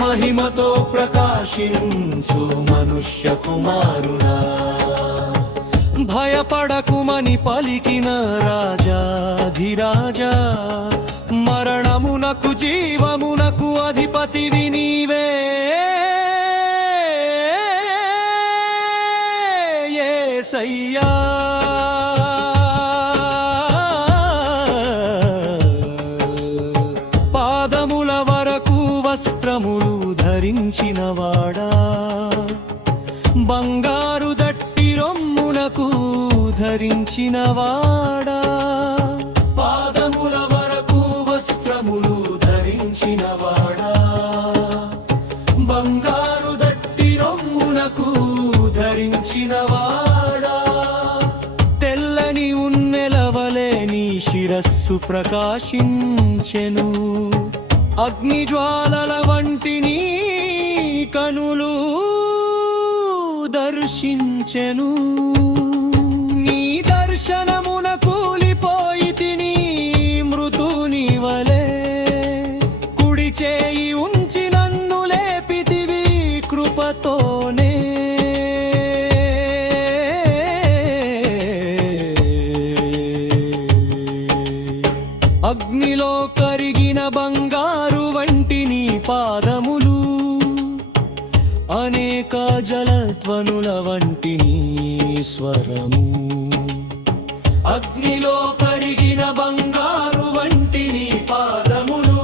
మహిమతో ప్రకాశించు మనుష్య కుమారుడా. భయపడకుమని పలికిన రాజాధిరాజా మరణమునకు జీవమునకు అధిపతివి నీవే. సయ్యా ధరించినవాడా? బంగారు దట్టి రొమ్మునకు ధరించినవాడా? పాదముల వరకు వస్త్రములు ధరించినవాడా? బంగారు దట్టి రొమ్మునకు ధరించినవాడా? తెల్లని ఉన్నెలవలే నీ శిరస్సు ప్రకాశించెను. అగ్నిజ్వాలల దర్శించెను నీ దర్శనమున కూలిపోయి తిని మృతుని వలే కుడి చేయి ఉంచి నన్ను లేపితివి కృపతోనే. అగ్నిలో కరిగిన బంగారు వంటి నీ పాదములు అనేక జలధ్వనుల వంటి స్వరము. అగ్నిలో కరిగిన బంగారు వంటి నీ పాదములు.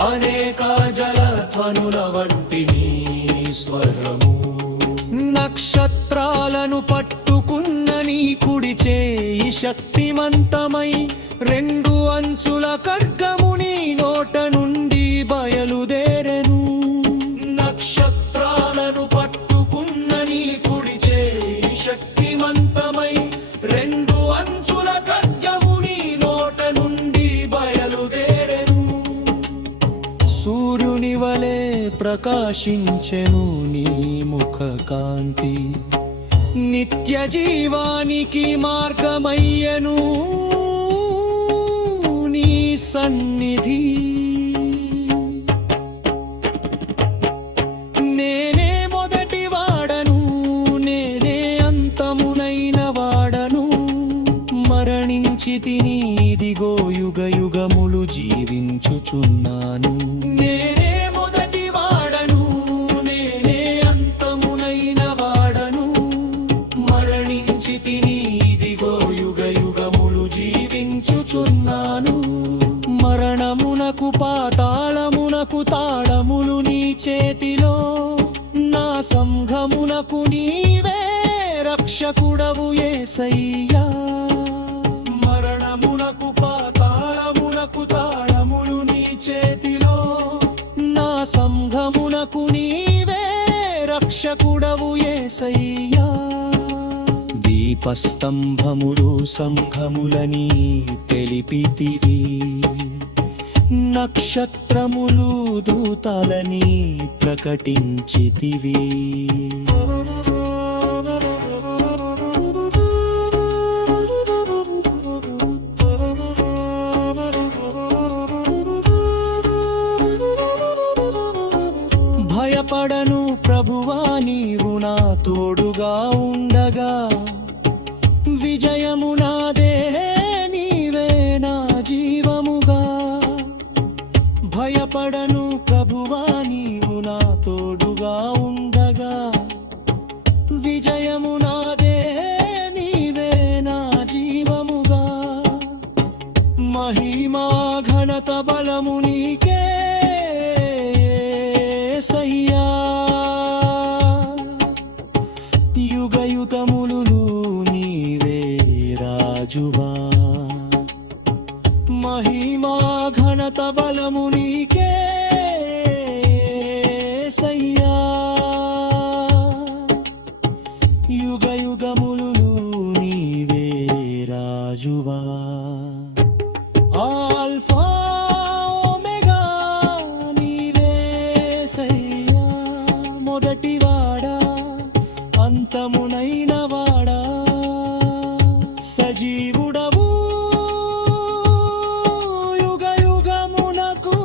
అనేక జలధ్వనుల వంటి స్వరము. నక్షత్రాలను పట్టుకున్న నీ కుడి చేయి శక్తిమంతమై రెండు అంచుల ఖడ్గము ప్రకాశించెను నీ ముఖ కాంతి. నిత్య జీవానికి మార్గమయ్యను నీ సన్నిధి. నేనే మొదటి వాడను నేనే అంతమునైన వాడను. మరణించి తిని ఇదిగో యుగ యుగములు జీవించుచున్నాను. రక్షకుడవు ఏసయ్యా. మరణమునకు పాతాళమునకు తాళములు నీ చేతిలో. నా సంఘమునకు నీవే రక్షకుడవు ఏసయ్యా. దీపస్తంభములు సంఘములని తెలిపితివి. నక్షత్రములు దూతాలని ప్రకటించితివి. భయపడను ప్రభువా నీవు నా తోడుగా ఉండగా. విజయము నాదే నీవే నా జీవముగా. భయపడను ప్రభువా నీవు నా తోడుగా ఉండగా. విజయము నాదే నీవే నా జీవముగా. మహిమా ఘనత బలము నీకే ఏసయ్యా యుగ యుగములు నీవే రాజువా. మహిమా ఘనత బలము నీకే సయ్యా. యుగ యుగములు నీవే రాజువా. అంతమునైన వాడా సజీవుడవు. యుగ యుగమునకు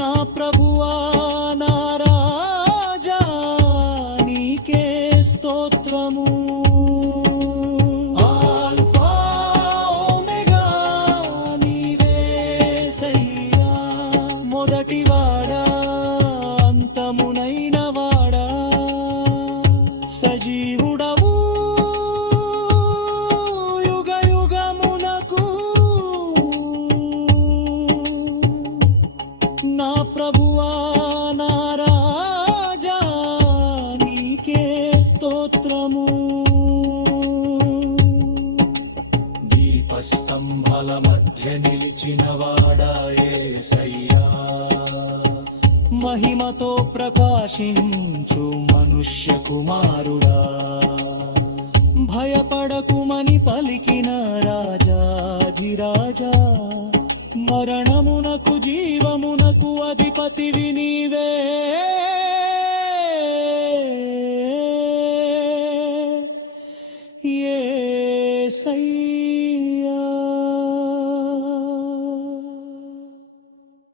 నా ప్రభు స్తంభాల మధ్య నిలిచిన వాడాయేసయ్యా మహిమతో ప్రకాశించు మనుష్య కుమారుడా. భయపడకుమని పలికిన రాజాధిరాజా మరణమునకు జీవమునకు అధిపతివి నీవే.